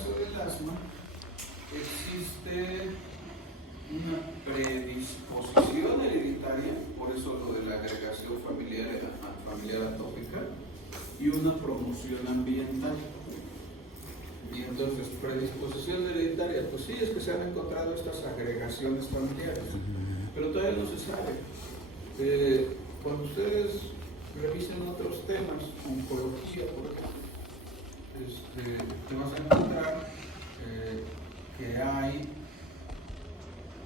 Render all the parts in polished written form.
caso del asma, existe una predisposición hereditaria, por eso lo de la agregación familiar atópica, y una promoción ambiental. Y entonces, predisposición hereditaria, pues sí, es que se han encontrado estas agregaciones familiares, pero todavía no se sabe. Cuando ustedes revisen otros temas, oncología, por ejemplo, te vas a encontrar que hay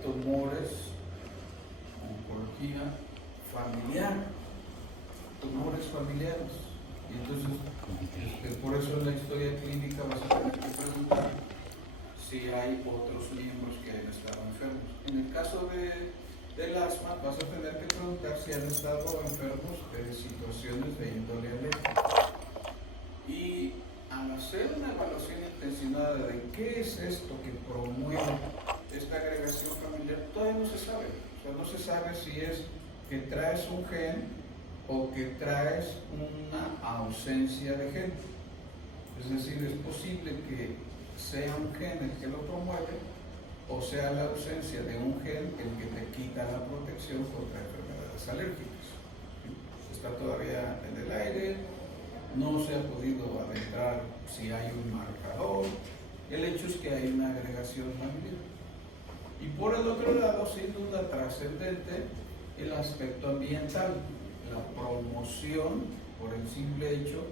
tumores, oncología familiar, tumores familiares. Y entonces, por eso en la historia clínica vas a tener que preguntar si hay otros miembros que hayan estado enfermos. En el caso del asma, vas a tener que preguntar si han estado enfermos de situaciones de índole alérgica. Y al hacer una evaluación intencionada de qué es esto que promueve esta agregación familiar, todavía no se sabe. O sea, no se sabe si es que traes un gen o que traes una ausencia de gen. Es decir, es posible que sea un gen el que lo promueve o sea la ausencia de un gen el que te quita la protección contra enfermedades alérgicas. Está todavía en el aire, no se ha podido adentrar si hay un marcador. El hecho es que hay una agregación familiar. Y por el otro lado, sin duda trascendente, el aspecto ambiental, la promoción por el simple hecho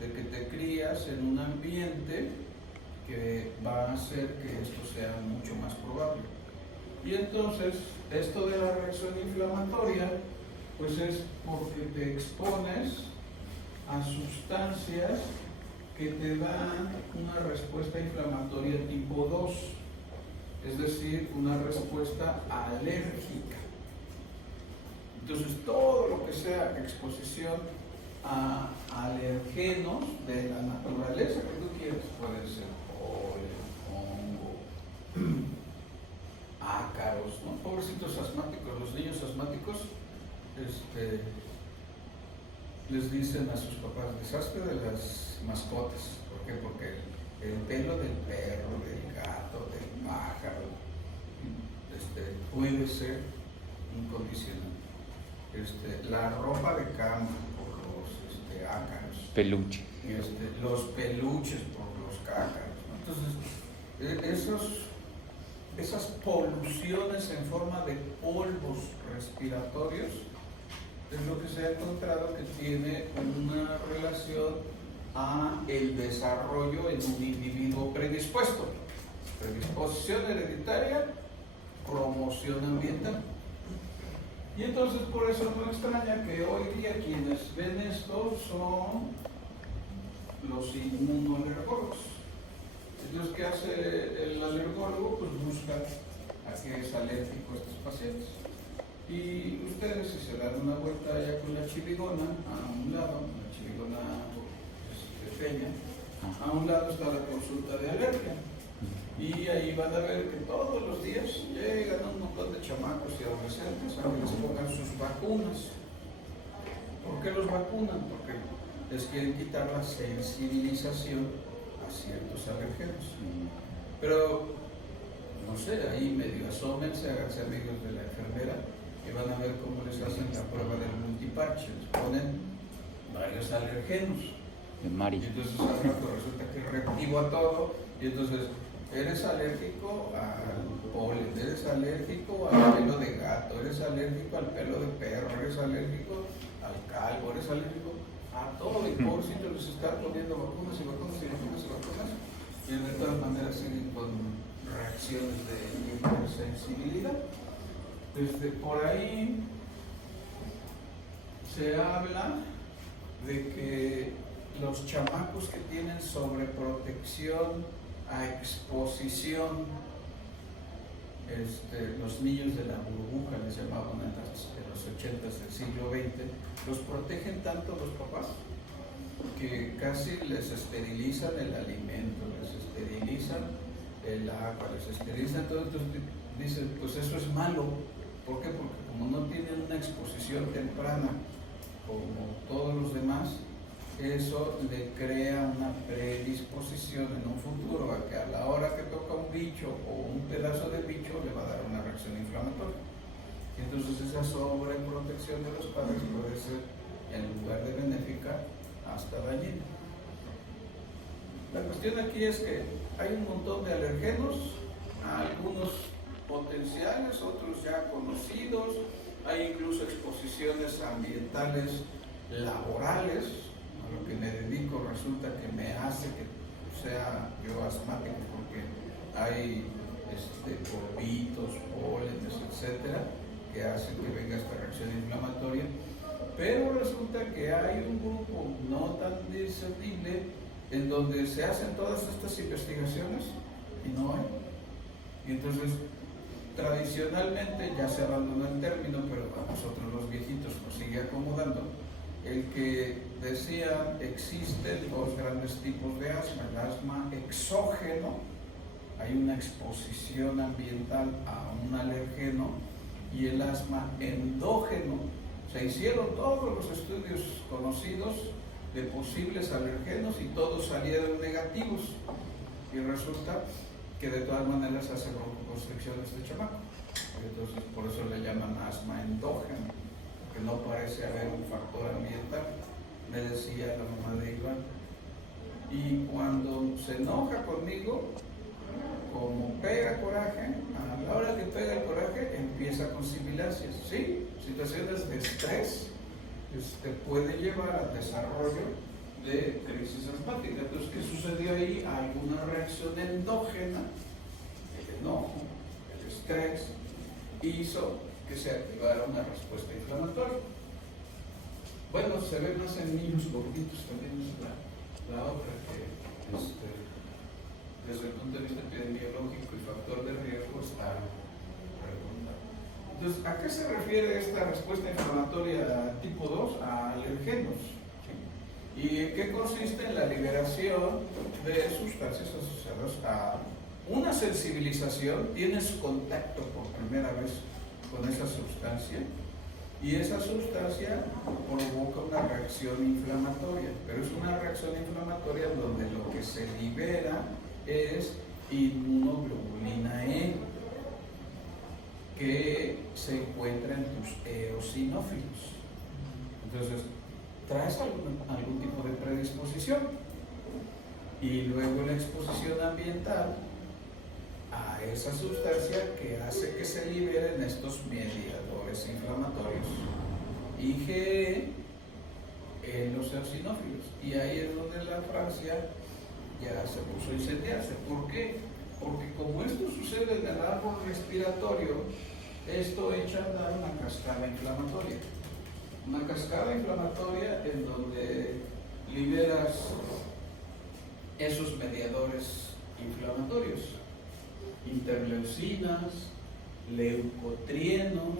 de que te crías en un ambiente que va a hacer que esto sea mucho más probable. Y entonces, esto de la reacción inflamatoria, pues es porque te expones a sustancias que te dan una respuesta inflamatoria tipo 2, es decir, una respuesta alérgica. Entonces, todo lo que sea exposición a alergenos de la naturaleza que tú quieras, puede ser polen, hongo, ácaros, ¿no? Pobrecitos asmáticos, los niños asmáticos, les dicen a sus papás, deshazte de las mascotas. ¿Por qué? Porque el pelo del perro, del gato, del pájaro, puede ser un condicionante. La ropa de cama por los ácaros. Peluche. Los peluches por los cácaros, ¿no? Entonces, esas poluciones en forma de polvos respiratorios es lo que se ha encontrado que tiene una relación a el desarrollo en un individuo predispuesto. Predisposición hereditaria, promoción ambiental. Y entonces por eso no extraña que hoy día quienes ven esto son los inmunoalergólogos. Entonces, ¿qué hace el alergólogo? Pues busca a qué es alérgico a estos pacientes. Y ustedes, si se dan una vuelta allá con la chirigona, a un lado, la chirigona pequeña, a un lado está la consulta de alergia. Y ahí van a ver que todos los días llegan un montón de chamacos y adolescentes a que les pongan sus vacunas. ¿Por qué los vacunan? Porque les quieren quitar la sensibilización a ciertos alergenos. Pero, no sé, ahí medio asómense, háganse amigos de la enfermera y van a ver cómo les hacen la prueba del multiparche. Les ponen varios alergenos. De Mari. Y entonces al rato resulta que es reactivo a todo. Y entonces, eres alérgico al polen, eres alérgico al pelo de gato, eres alérgico al pelo de perro, eres alérgico al calvo, eres alérgico a todo. Y pobrecito les están poniendo vacunas y vacunas y vacunas y vacunas. Y de todas maneras siguen con reacciones de hipersensibilidad. Por ahí se habla de que los chamacos que tienen sobreprotección a exposición, los niños de la burbuja les llamaban en los 80s del siglo XX, los protegen tanto los papás que casi les esterilizan el alimento, les esterilizan el agua, les esterilizan todo. Entonces dicen, pues eso es malo. ¿Por qué? Porque como no tienen una exposición temprana como todos los demás, eso le crea una predisposición en un futuro a que a la hora que toca un bicho o un pedazo de bicho le va a dar una reacción inflamatoria. Entonces esa sobreprotección de los padres puede ser, en lugar de benéfica, hasta dañina. La cuestión aquí es que hay un montón de alergenos, algunos potenciales, otros ya conocidos, hay incluso exposiciones ambientales laborales. A lo que me dedico resulta que me hace que sea yo asmático, porque hay polvitos, pólenes, etcétera, que hacen que venga esta reacción inflamatoria. Pero resulta que hay un grupo no tan discernible en donde se hacen todas estas investigaciones y no hay. Y entonces, tradicionalmente, ya se abandonó el término, pero a nosotros los viejitos nos sigue acomodando, el que decía existen dos grandes tipos de asma: el asma exógeno, hay una exposición ambiental a un alergeno, y el asma endógeno. Se hicieron todos los estudios conocidos de posibles alergenos y todos salieron negativos, y resulta que de todas maneras hace broncoconstricción este chamaco. Entonces por eso le llaman asma endógeno, que no parece haber un factor ambiental, me decía la mamá de Iván. Y cuando se enoja conmigo, como pega coraje, a la hora que pega el coraje empieza con sibilancias. Sí, situaciones de estrés puede llevar al desarrollo de crisis asmática. Entonces, ¿qué sucedió ahí? Alguna reacción endógena, el enojo, el estrés, hizo que se activara una respuesta inflamatoria. Bueno, se ve más en niños gorditos, también es la otra que desde el punto de vista epidemiológico y factor de riesgo está preguntado. Entonces, ¿a qué se refiere esta respuesta inflamatoria tipo 2? A alergenos. ¿Sí? ¿Y en qué consiste? En la liberación de sustancias asociadas a una sensibilización. Tienes contacto por primera vez con esa sustancia, y esa sustancia provoca una reacción inflamatoria, pero es una reacción inflamatoria donde lo que se libera es inmunoglobulina E, que se encuentra en tus eosinófilos. Entonces, traes algún tipo de predisposición, y luego la exposición ambiental a esa sustancia que hace que se liberen estos mediadores inflamatorios, IgE, en los eosinófilos. Y ahí es donde la Francia ya se puso a incendiarse. ¿Por qué? Porque como esto sucede en el árbol respiratorio, esto echa a andar una cascada inflamatoria. Una cascada inflamatoria en donde liberas esos mediadores inflamatorios, interleucinas, leucotrienos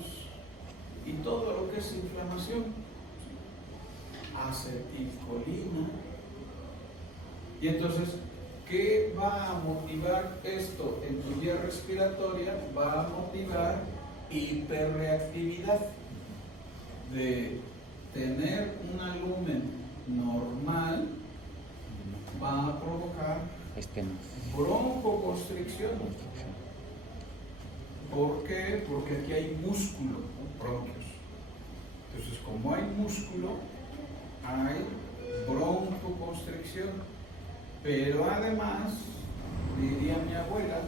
y todo lo que es inflamación, acetilcolina. Y entonces, ¿qué va a motivar esto en tu vía respiratoria? Va a motivar hiperreactividad, de tener un lumen normal, va a provocar broncoconstricción. ¿Por qué? Porque aquí hay músculo, bronquios. Entonces, como hay músculo, hay broncoconstricción. Pero además, diría mi abuela,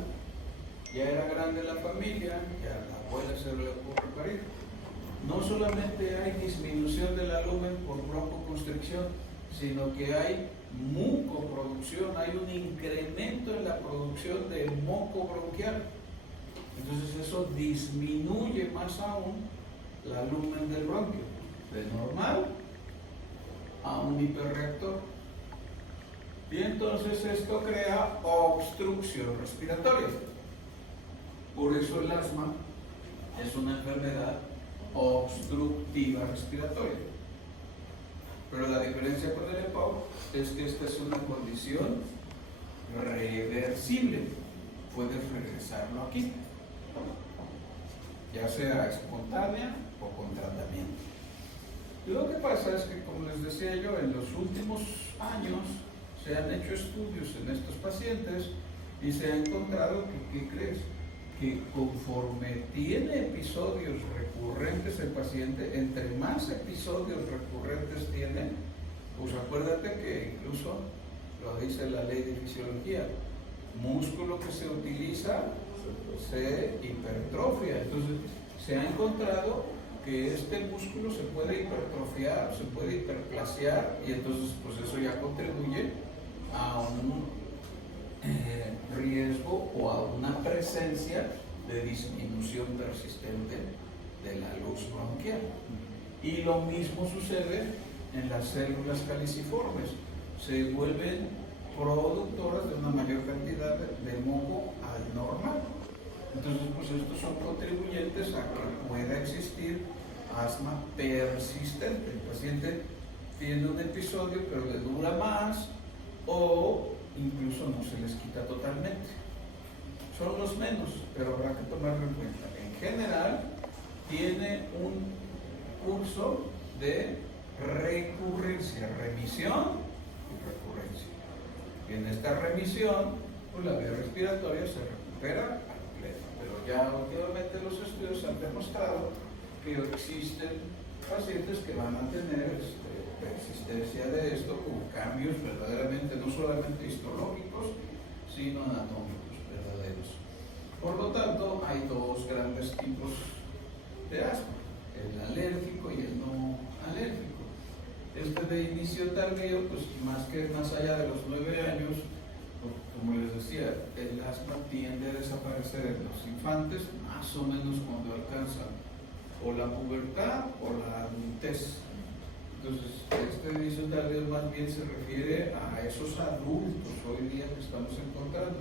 ya era grande la familia, ya a la abuela se le ocurre parir. No solamente hay disminución de la lumen por broncoconstricción, sino que hay mucoproducción, hay un incremento en la producción de moco bronquial. Entonces eso disminuye más aún la lumen del bronquio, de normal a un hiperreactor. Y entonces esto crea obstrucción respiratoria. Por eso el asma es una enfermedad obstructiva respiratoria. Pero la diferencia con el EPOC es que esta es una condición reversible. Puedes regresarlo aquí, ya sea espontánea o con tratamiento. Y lo que pasa es que, como les decía yo, en los últimos años se han hecho estudios en estos pacientes y se ha encontrado que, ¿qué crees? Que conforme tiene episodios recurrentes el paciente, entre más episodios recurrentes tiene, pues acuérdate que incluso lo dice la ley de fisiología, músculo que se utiliza se hipertrofia. Entonces se ha encontrado que este músculo se puede hipertrofiar, se puede hiperplasiar, y entonces pues eso ya contribuye a un riesgo o a una presencia de disminución persistente de la luz bronquial. Y lo mismo sucede en las células caliciformes, se vuelven productoras de una mayor cantidad de moco al normal. Entonces, pues estos son contribuyentes a que pueda existir asma persistente. El paciente tiene un episodio, pero le dura más, o incluso no se les quita totalmente. Son los menos, pero habrá que tomarlo en cuenta. En general, tiene un curso de recurrencia, remisión y recurrencia. Y en esta remisión, pues la vía respiratoria se recupera al completo. Pero ya últimamente los estudios han demostrado que existen pacientes que van a tener persistencia de esto con cambios verdaderamente, no solamente histológicos, sino anatómicos verdaderos. Por lo tanto, hay dos grandes tipos de asma, el alérgico y el no alérgico. Este de inicio tardío, pues más allá de los 9 años, pues, como les decía, el asma tiende a desaparecer en los infantes, más o menos cuando alcanzan o la pubertad o la adultez. Entonces, este inicio tardío más bien se refiere a esos adultos hoy día que estamos encontrando,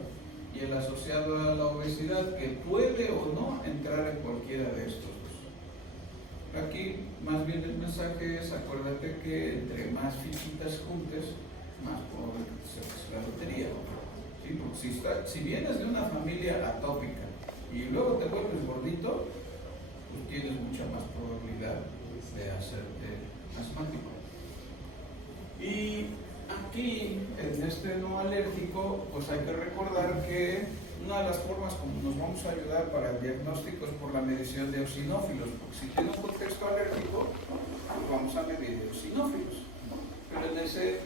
y el asociado a la obesidad, que puede o no entrar en cualquiera de estos dos. Aquí, más bien el mensaje es, acuérdate que entre más fichitas juntes, más probable que se la lotería. ¿Sí? Porque si vienes de una familia atópica y luego te vuelves gordito, pues tienes mucha más probabilidad de hacerte asmático. Y aquí, en este no alérgico, pues hay que recordar que una de las formas como nos vamos a ayudar para el diagnóstico es por la medición de eosinófilos, porque si tiene un contexto alérgico, pues vamos a medir eosinófilos. Pero en ese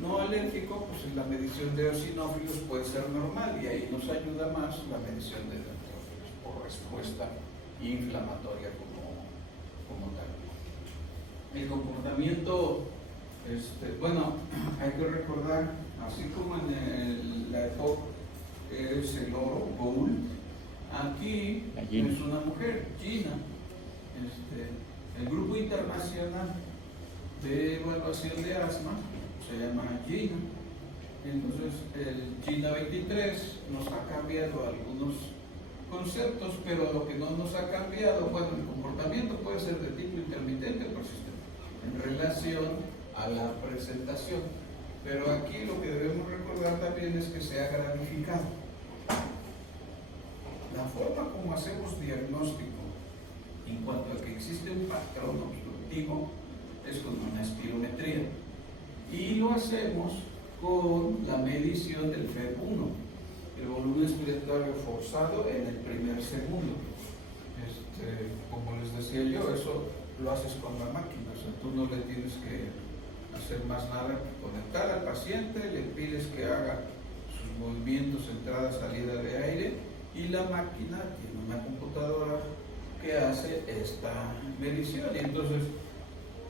no alérgico, pues la medición de eosinófilos puede ser normal, y ahí nos ayuda más la medición de eosinófilos por respuesta inflamatoria como tal. El comportamiento, bueno, hay que recordar, así como en la EPOC es el oro, gold, aquí es una mujer, Gina. El grupo internacional de evaluación de asma se llama Gina. Entonces el Gina 23 nos ha cambiado algunos conceptos, pero lo que no nos ha cambiado, bueno, el comportamiento puede ser de tipo intermitente o persistente en relación a la presentación, pero aquí lo que debemos recordar también es que se ha gradificado. La forma como hacemos diagnóstico en cuanto a que existe un patrón obstructivo es con una espirometría, y lo hacemos con la medición del FEV1, el volumen respiratorio forzado en el primer segundo. Como les decía yo, eso lo haces con la máquina, o sea, tú no le tienes que hacer más nada que conectar al paciente, le pides que haga sus movimientos, entrada, salida de aire, y la máquina tiene una computadora que hace esta medición. Y entonces,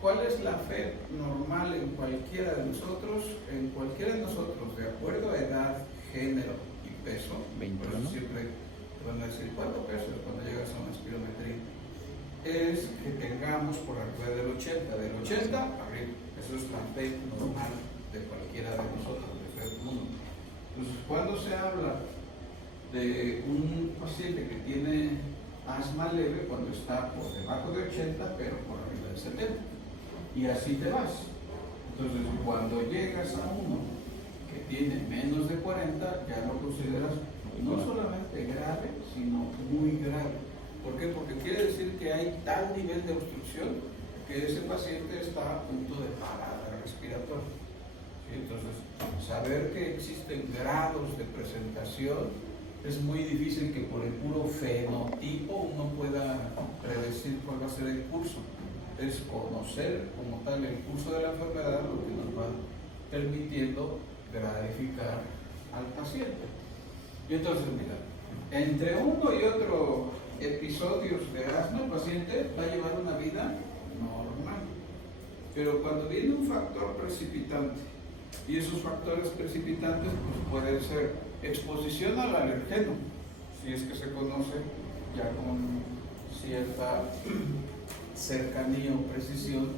¿cuál es la FEV normal en cualquiera de nosotros? En cualquiera de nosotros, de acuerdo a edad, género y peso. 21. Por eso siempre te van a decir, ¿cuánto peso es cuando llegas a una espirometría? Es que tengamos por arriba del 80, del 80 arriba. Eso es la FEV normal de cualquiera de nosotros, de FEV1. Entonces, cuando se habla de un paciente que tiene asma leve, cuando está por debajo de 80, pero por arriba de 70. Y así te vas. Entonces, cuando llegas a uno que tiene menos de 40, ya lo consideras no solamente grave, sino muy grave. ¿Por qué? Porque quiere decir que hay tal nivel de obstrucción que ese paciente está a punto de parada respiratoria. ¿Sí? Entonces, saber que existen grados de presentación es muy difícil, que por el puro fenotipo uno pueda predecir cuál va a ser el curso. Es conocer como tal el curso de la enfermedad lo que nos va permitiendo gratificar al paciente. Y entonces, mira, entre uno y otro episodios de asma, el paciente va a llevar una vida normal. Pero cuando viene un factor precipitante, y esos factores precipitantes pues, pueden ser exposición al alergeno, si es que se conoce ya con cierta cercanía o precisión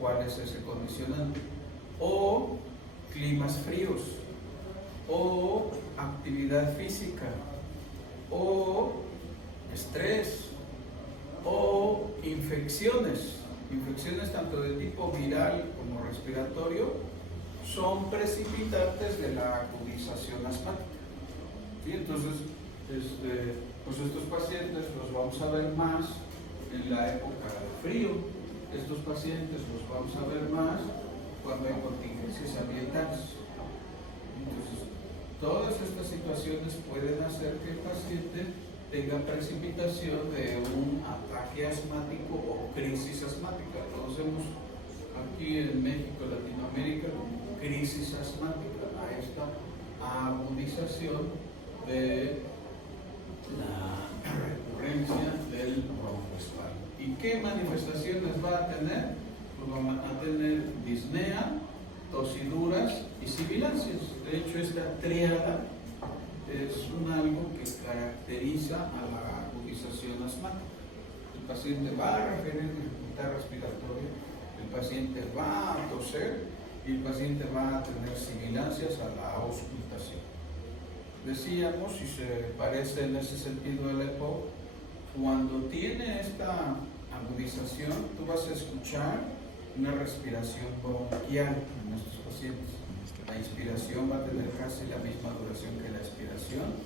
cuál es ese condicionante, o climas fríos, o actividad física, o estrés, o infecciones tanto de tipo viral como respiratorio, son precipitantes de la agudización asmática. ¿Sí? Entonces, pues estos pacientes los vamos a ver más en la época de frío, estos pacientes los vamos a ver más cuando hay contingencias ambientales. Entonces, todas estas situaciones pueden hacer que el paciente tenga precipitación de un ataque asmático o crisis asmática. Conocemos aquí en México, Latinoamérica, como crisis asmática, a esta agudización de la recurrencia del broncoespasmo. ¿Y qué manifestaciones va a tener? Pues van a tener disnea, tosiduras y sibilancias. De hecho, esta tríada es algo que caracteriza a la agudización asmática. El paciente va a referir dificultad respiratoria, el paciente va a toser y el paciente va a tener sibilancias a la auscultación. Decíamos, y se parece en ese sentido al EPOC, cuando tiene esta agudización, tú vas a escuchar una respiración bronquial en estos pacientes. La inspiración va a tener casi la misma duración que la expiración,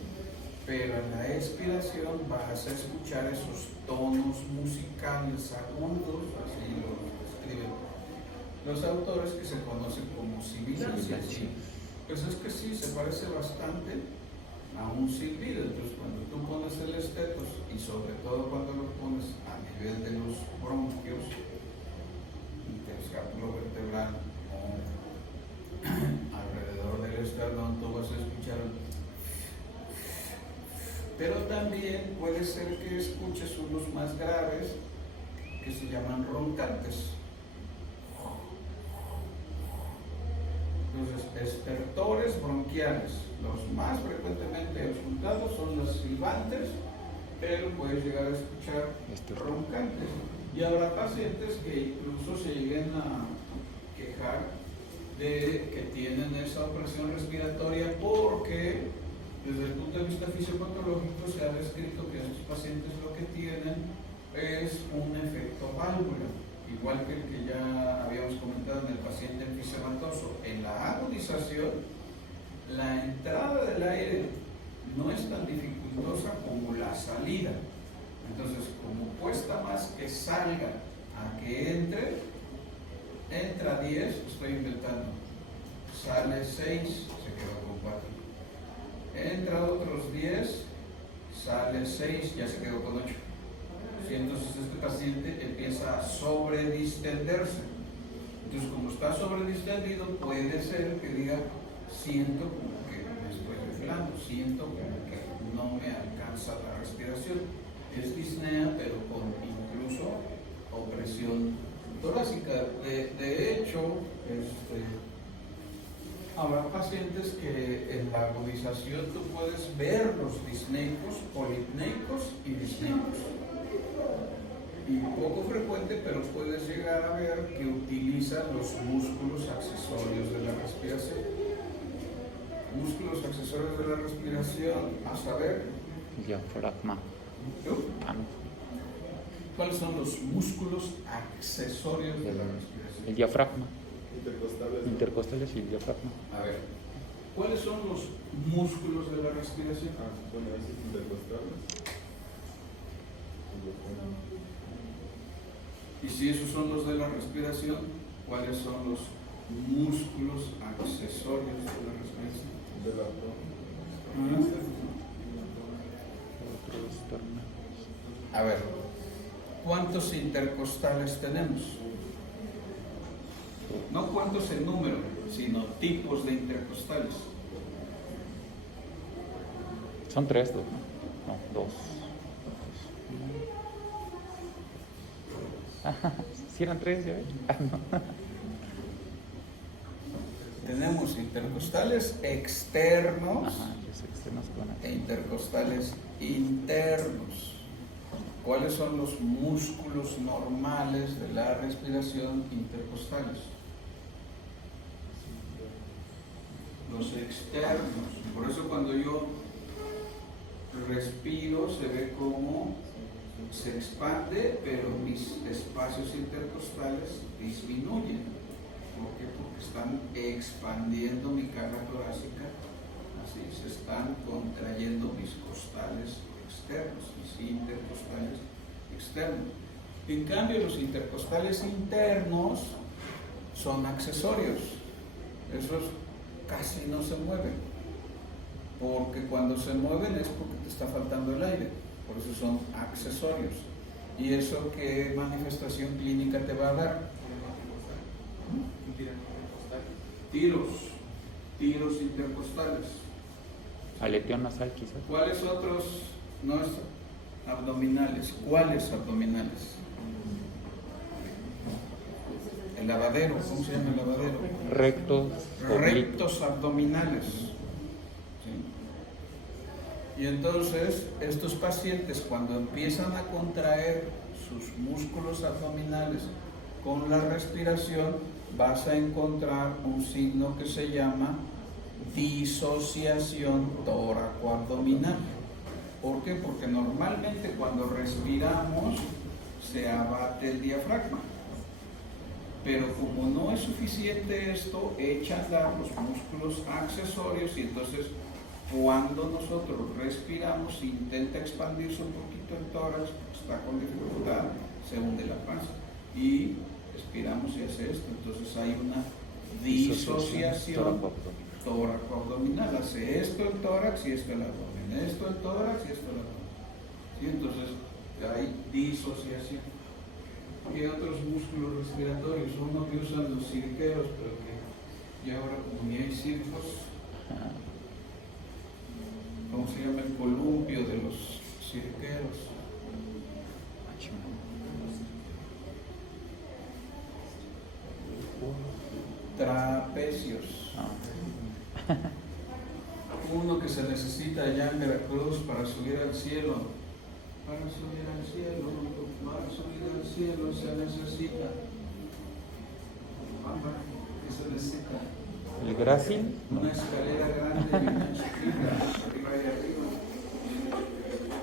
pero en la expiración vas a escuchar esos tonos musicales agudos, así lo describen los autores, que se conocen como sibilancias. Pues es que sí, se parece bastante a un silbido. Entonces, cuando tú pones el estetos, y sobre todo cuando lo pones a nivel de los bronquios, interscápulo vertebral o alrededor del esternón, tú vas a escuchar. Pero también puede ser que escuches unos más graves que se llaman roncantes. Entonces, estertores bronquiales, los más frecuentemente auscultados son los silbantes, pero puedes llegar a escuchar roncantes. Y habrá pacientes que incluso se lleguen a quejar de que tienen esa opresión respiratoria, porque desde el punto de vista fisiopatológico se ha descrito que estos pacientes lo que tienen es un efecto válvula, igual que el que ya habíamos comentado en el paciente enfisematoso. En la agudización, la entrada del aire no es tan dificultosa como la salida. Entonces, como cuesta más que salga a que entre, entra 10, estoy inventando, sale 6, se quedó con 4. Entra otros 10, sale 6, ya se quedó con 8. Y entonces este paciente empieza a sobredistenderse. Entonces, como está sobredistendido, puede ser que diga, siento como que me estoy reflando, siento como que no me alcanza la respiración. Es disnea, pero con incluso opresión torácica. De hecho, habrá pacientes que en la agudización tú puedes ver los disneicos, polipneicos y disneicos. Y poco frecuente, pero puedes llegar a ver que utilizan los músculos accesorios de la respiración. Músculos accesorios de la respiración, a saber, diafragma. ¿Cuáles son los músculos accesorios de la respiración? El diafragma. Intercostales y el diafragma. A ver, ¿cuáles son los músculos de la respiración? Bueno, esos intercostales. Y si esos son los de la respiración, ¿cuáles son los músculos accesorios de la respiración? Del abdomen. A ver, ¿cuántos intercostales tenemos? No cuántos en número, sino tipos de intercostales. Son 3, ¿no? No, 2. Si eran 3, ya ves. No. Tenemos intercostales externos Los externos con e intercostales internos. ¿Cuáles son los músculos normales de la respiración intercostales? Los externos. Por eso cuando yo respiro se ve como se expande, pero mis espacios intercostales disminuyen. ¿Por qué? Porque están expandiendo mi caja torácica, así se están contrayendo mis costales externos, mis intercostales externos. En cambio, los intercostales internos son accesorios. Esos casi no se mueven, porque cuando se mueven es porque te está faltando el aire, por eso son accesorios. ¿Y eso qué manifestación clínica te va a dar? Tiros intercostales. Aleteón nasal, quizás. ¿Cuáles otros? No, abdominales. ¿Cuáles abdominales? El lavadero, ¿cómo se llama el lavadero? Rectos abdominales. ¿Sí? Y entonces, estos pacientes cuando empiezan a contraer sus músculos abdominales con la respiración, vas a encontrar un signo que se llama disociación tóraco-abdominal. ¿Por qué? Porque normalmente cuando respiramos se abate el diafragma. Pero como no es suficiente esto, echan a dar los músculos accesorios y entonces cuando nosotros respiramos intenta expandirse un poquito el tórax, está con dificultad, se hunde la panza y respiramos y hace esto. Entonces hay una disociación tóraco-abdominal. Hace esto el tórax y esto el abdomen, esto el tórax y esto el abdomen. ¿Sí? Entonces hay disociación. Hay otros músculos respiratorios, uno que usan los cirqueros, pero que ya ahora como ni hay circos, ¿cómo se llama el columpio de los cirqueros? Trapecios. Uno que se necesita allá en Veracruz para subir al cielo. Para subir al cielo se necesita. ¿Qué se necesita? ¿El grácil? Una escalera grande y una chiquita, arriba y arriba.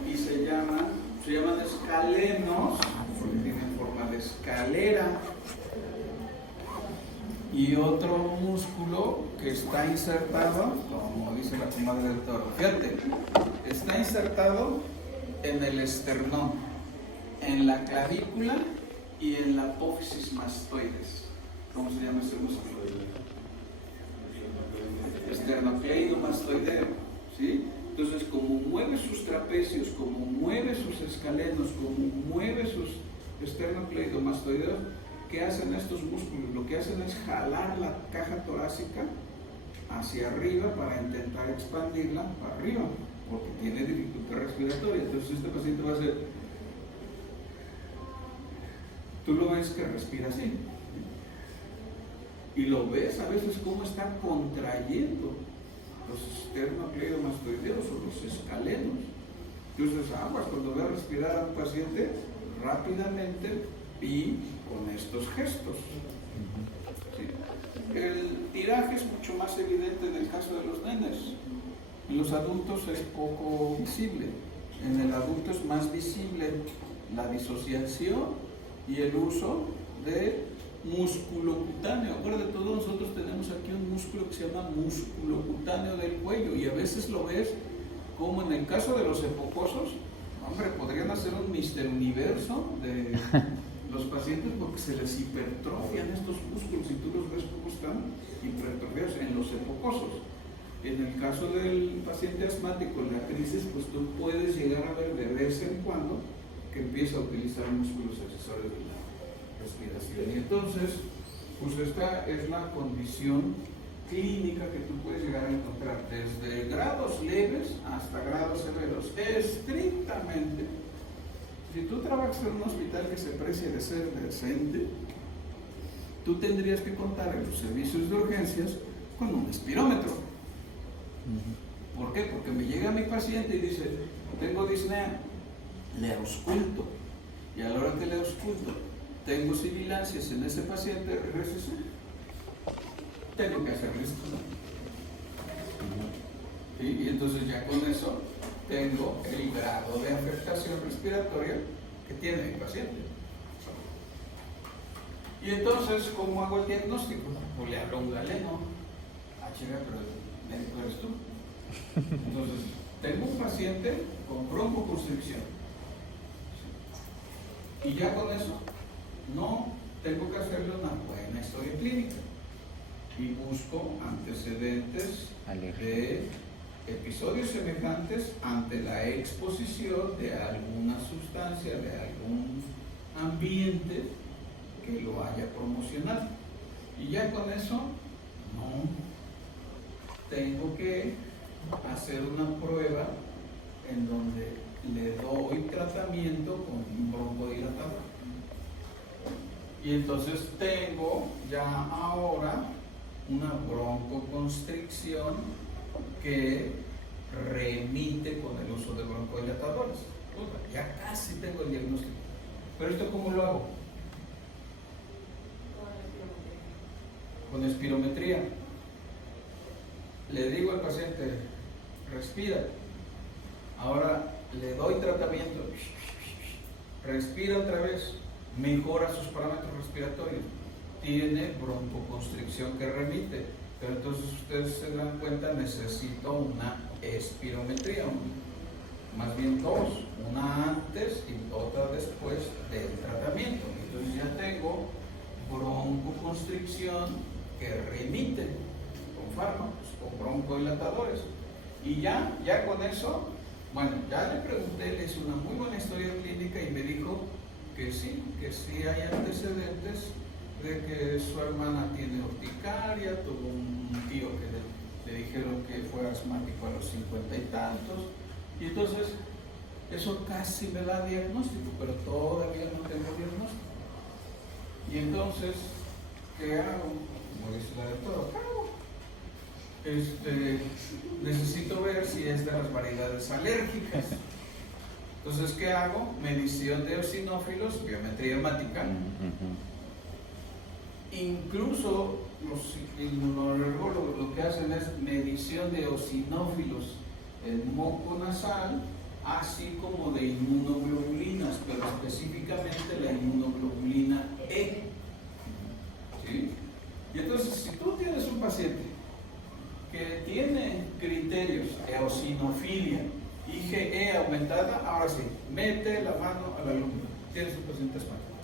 Y se llaman escalenos, porque tienen forma de escalera. Y otro músculo que está insertado, como dice la comadre del toro, fíjate, está insertado en el esternón, en la clavícula y en la apófisis mastoides. ¿Cómo se llama este músculo? Esternocleidomastoideo, ¿sí? Entonces, como mueve sus trapecios, como mueve sus escalenos, como mueve sus esternocleidomastoideos, ¿qué hacen estos músculos? Lo que hacen es jalar la caja torácica hacia arriba para intentar expandirla para arriba, porque tiene dificultad respiratoria. Entonces este paciente va a hacer, tú lo ves que respira así, y lo ves a veces cómo está contrayendo los esternocleidomastoideos o los escalenos. Entonces aguas cuando ve a respirar a un paciente rápidamente y con estos gestos. ¿Sí? El tiraje es mucho más evidente en el caso de los nenes. En los adultos es poco visible. En el adulto es más visible la disociación y el uso de músculo cutáneo. Acuérdate, todos nosotros tenemos aquí un músculo que se llama músculo cutáneo del cuello y a veces lo ves como en el caso de los epocosos. Hombre, podrían hacer un Mister Universo de los pacientes porque se les hipertrofian estos músculos y tú los ves cómo están hipertrofiados en los epocosos. En el caso del paciente asmático en la crisis, pues tú puedes llegar a ver de vez en cuando que empieza a utilizar músculos accesorios de la respiración. Y entonces, pues esta es la condición clínica que tú puedes llegar a encontrar desde grados leves hasta grados severos. Estrictamente, si tú trabajas en un hospital que se precie de ser decente, tú tendrías que contar en los servicios de urgencias con un espirómetro. ¿Por qué? Porque me llega mi paciente y dice, tengo disnea, le ausculto, y a la hora que le ausculto, tengo sibilancias en ese paciente, RCC, tengo que hacer esto. Y entonces ya con eso tengo el grado de afectación respiratoria que tiene mi paciente. Y entonces, ¿cómo hago el diagnóstico? Pues le hablo a un galeno. Ah, chica, pero el médico eres tú. Entonces, tengo un paciente con broncoconstricción. Y ya con eso, no tengo que hacerle una buena historia clínica. Y busco antecedentes de episodios semejantes ante la exposición de alguna sustancia, de algún ambiente que lo haya promocionado. Y ya con eso, no tengo que hacer una prueba en donde le doy tratamiento con un broncodilatador. Y entonces tengo ya ahora una broncoconstricción que remite con el uso de broncodilatadores. Ya casi tengo el diagnóstico. Pero esto, ¿cómo lo hago? Con espirometría. Le digo al paciente, respira. Ahora le doy tratamiento. Respira otra vez. Mejora sus parámetros respiratorios. Tiene broncoconstricción que remite. Pero entonces ustedes se dan cuenta, necesito una espirometría. Más bien dos. Una antes y otra después del tratamiento. Entonces ya tengo broncoconstricción que remite con fármacos, con broncodilatadores. Y ya con eso, bueno, ya le pregunté, le hice una muy buena historia clínica y me dijo que sí hay antecedentes de que su hermana tiene urticaria, tuvo un tío que le dijeron que fue asmático a los 50 y tantos, y entonces eso casi me da diagnóstico, pero todavía no tengo diagnóstico. Y entonces, ¿qué hago? Como dice la doctora, ¿qué hago? Necesito ver si es de las variedades alérgicas. Entonces, ¿qué hago? Medición de eosinófilos, biometría hemática. Incluso los inmunoalergólogos lo que hacen es medición de eosinófilos en moco nasal, así como de inmunoglobulinas, pero específicamente la inmunoglobulina E. ¿Sí? Y entonces, si tú tienes un paciente que tiene criterios, eosinofilia, IgE aumentada, ahora sí, mete la mano a la lumbre. Tienes un paciente asmático.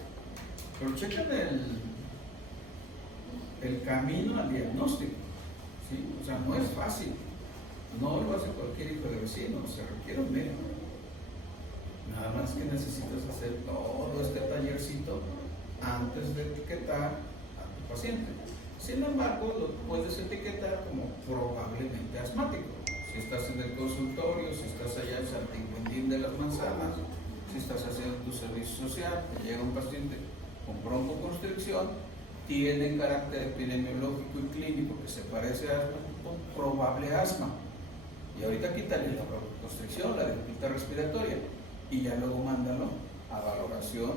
Pero chequen el camino al diagnóstico. ¿Sí? O sea, no es fácil. No lo hace cualquier hijo de vecino, se requiere un médico. Nada más que necesitas hacer todo este tallercito antes de etiquetar a tu paciente. Sin embargo, lo puedes etiquetar como probablemente asmático. Si estás en el consultorio, si estás allá en San Quintín de las Manzanas, si estás haciendo tu servicio social, te llega un paciente con broncoconstricción, tiene carácter epidemiológico y clínico que se parece a asma, probable asma. Y ahorita quítale la broncoconstricción, la dificultad respiratoria, y ya luego mándalo a valoración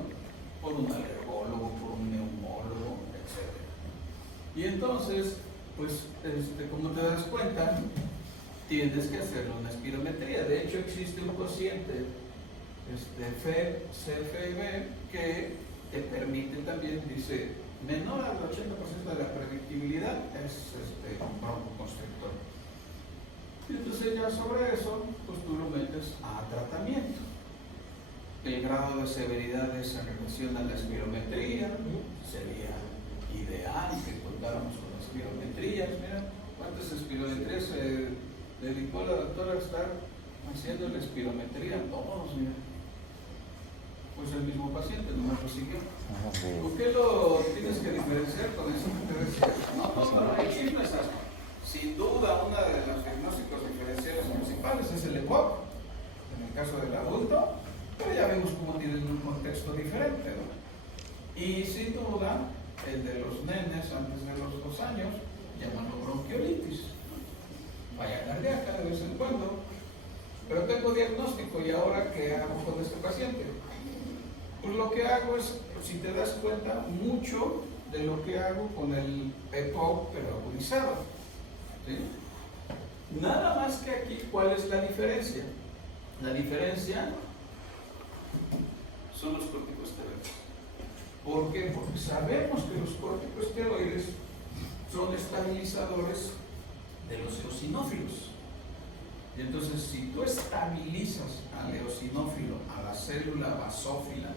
por un alergólogo, por un neumólogo, etc. Y entonces, pues, como te das cuenta, tienes que hacerle una espirometría. De hecho, existe un cociente CFB que te permite también, dice, menor al 80% de la predictibilidad es broncoconstrictor. Y entonces ya sobre eso, pues tú lo metes a tratamiento. el grado de severidad de esa relación a la espirometría. Sería ideal que contáramos con las espirometrías. Mira, ¿cuántas espirometrías se dedicó la doctora a estar haciendo la espirometría? Todos, mira. Pues el mismo paciente, nomás lo siguió. ¿Por qué lo tienes que diferenciar con eso que te decía? No, aquí no es asma. Sin duda, uno de los diagnósticos diferenciales principales es el EPOC, en el caso del adulto, pero ya vemos cómo tienen un contexto diferente, ¿no? Y sin duda, el de los nenes antes de los 2 años, llamarlo bronquiolitis, falla cardíaca de vez en cuando, pero tengo diagnóstico y ahora ¿qué hago con este paciente? Pues lo que hago es, si te das cuenta, mucho de lo que hago con el EPOC, pero agudizado. ¿Sí? Nada más que aquí, ¿cuál es la diferencia? La diferencia son los corticosteroides. ¿Por qué? Porque sabemos que los corticosteroides son estabilizadores de los eosinófilos. Y entonces, si tú estabilizas al eosinófilo, a la célula basófila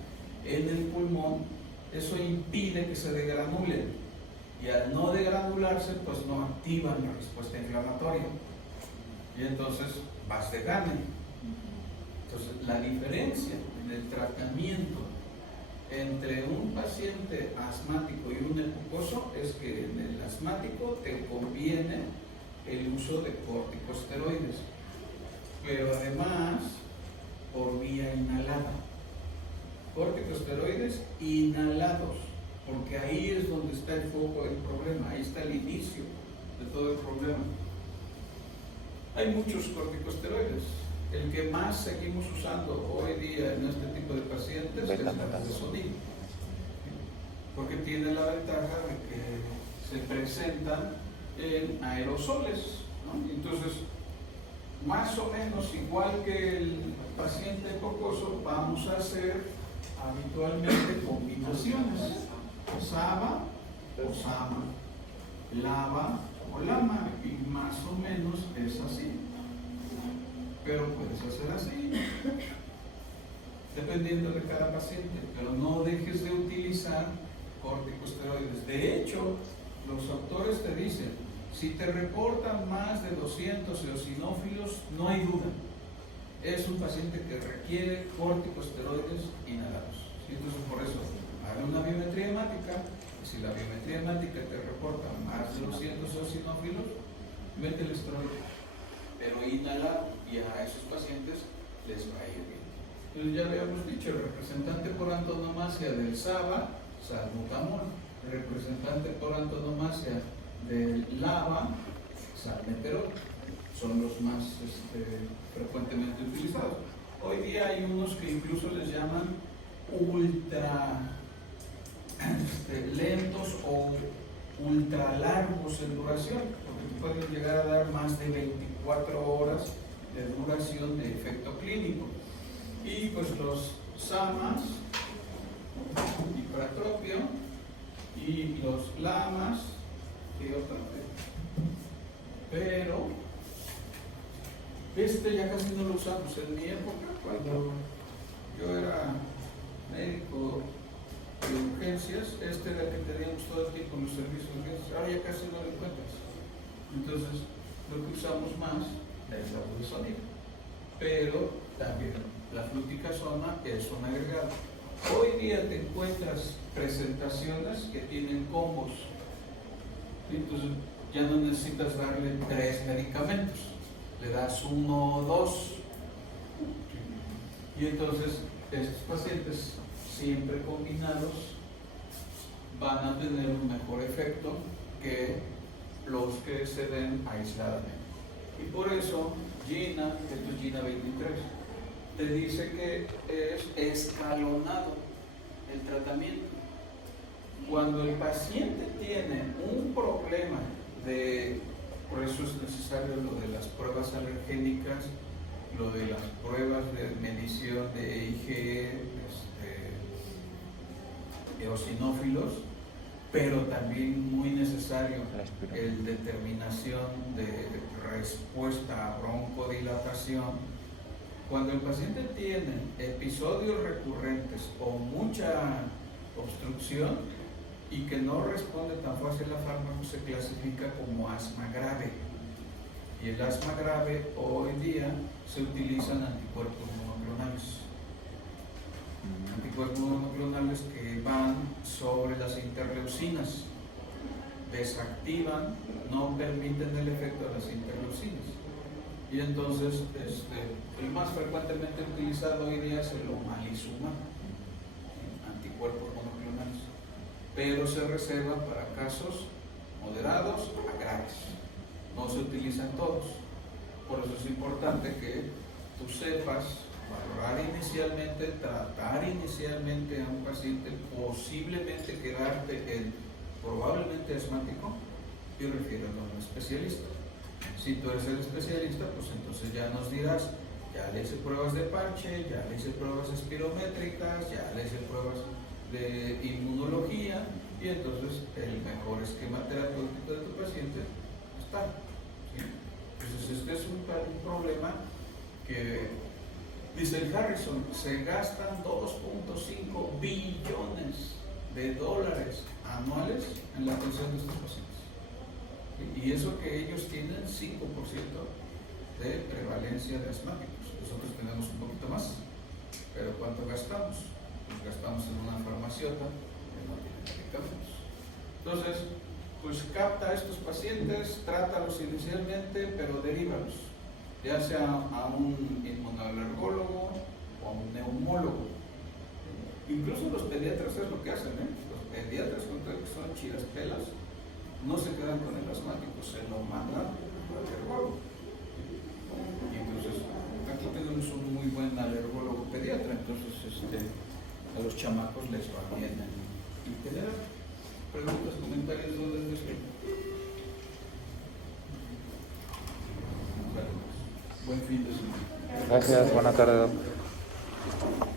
en el pulmón, eso impide que se degranulen. Y al no degranularse, pues no activan la respuesta inflamatoria. Y entonces vas de gane. Entonces, la diferencia en el tratamiento entre un paciente asmático y un epucoso es que en el asmático te conviene el uso de corticosteroides, pero además por vía inhalada. Corticosteroides inhalados, porque ahí es donde está el foco del problema, ahí está el inicio de todo el problema. Hay muchos corticosteroides. El que más seguimos usando hoy día en este tipo de pacientes es la prednisona, porque tiene la ventaja de que se presentan en aerosoles, ¿no? Entonces, más o menos igual que el paciente epocoso, vamos a hacer habitualmente combinaciones: SABA o SAMA, LABA o LAMA, y más o menos es así. Pero puedes hacer así, dependiendo de cada paciente, pero no dejes de utilizar corticosteroides. De hecho, los autores te dicen, si te reportan más de 200 eosinófilos, no hay duda, es un paciente que requiere corticosteroides inhalados. Entonces, por eso, haga una biometría hemática, y si la biometría hemática te reporta más de 200 eosinófilos, mete el esteroide, pero inhala, y a esos pacientes les va a ir bien. Entonces, ya habíamos dicho, el representante por antonomasia del SABA, salbutamol; el representante por antonomasia del LABA, salmeterol. Son los más frecuentemente utilizados. Hoy día hay unos que incluso les llaman ultra lentos o ultra largos en duración, porque pueden llegar a dar más de 24 horas de duración de efecto clínico. Y pues los SAMAS, hipertropio, y los LAMAS, pero ya casi no lo usamos. En mi época, cuando yo era médico de urgencias, era el que teníamos todo el tiempo en los servicios de urgencias. Ahora ya casi no lo encuentras. Entonces, lo que usamos más es la budesonida, pero también la fluticasona es un agregado. Hoy día te encuentras presentaciones que tienen combos, entonces ya no necesitas darle 3 medicamentos, le das 1 o 2, y entonces estos pacientes siempre combinados van a tener un mejor efecto que los que se den aisladamente. Y por eso Gina, esto es Gina 23, te dice que es escalonado el tratamiento. Cuando el paciente tiene un problema por eso es necesario lo de las pruebas alergénicas, lo de las pruebas de medición de IgE, eosinófilos, pero también muy necesario el determinación de respuesta a broncodilatación Cuando el paciente tiene episodios recurrentes o mucha obstrucción y que no responde tan fácil a fármaco, se clasifica como asma grave. Y el asma grave hoy día se utilizan anticuerpos monoclonales. Anticuerpos monoclonales que van sobre las interleucinas, desactivan, no permiten el efecto de las interleucinas. Y entonces el más frecuentemente utilizado hoy día es el omalizumab, anticuerpos monoclonales, pero se reserva para casos moderados a graves, no se utilizan todos. Por eso es importante que tú sepas valorar inicialmente, tratar inicialmente a un paciente, posiblemente quedarte en probablemente asmático y refiéralo a un especialista. Si tú eres el especialista, pues entonces ya nos dirás, ya le hice pruebas de parche, ya le hice pruebas espirométricas, ya le hice pruebas de inmunología, y entonces el mejor esquema terapéutico de tu paciente está. ¿Sí? Entonces este es un problema que, dice el Harrison, se gastan 2.5 billones de dólares anuales en la atención de estos pacientes. Y eso que ellos tienen 5% de prevalencia de asmáticos. Nosotros tenemos un poquito más, pero ¿cuánto gastamos? Pues gastamos en una farmaciota que no tiene medicamentos. Entonces, pues capta a estos pacientes, trátalos inicialmente, pero derívalos, ya sea a un inmunoalergólogo o a un neumólogo. Incluso los pediatras es lo que hacen, ¿eh? Los pediatras, con todo que son chiraspelas, no se quedan con el asmático, se lo mandan al alergólogo. Y entonces, aquí tenemos un muy buen alergólogo pediatra, entonces a los chamacos les va bien. ¿Y tener preguntas, comentarios, dudas de esto? Bueno, buen fin de semana. Gracias, buena tarde, doctor.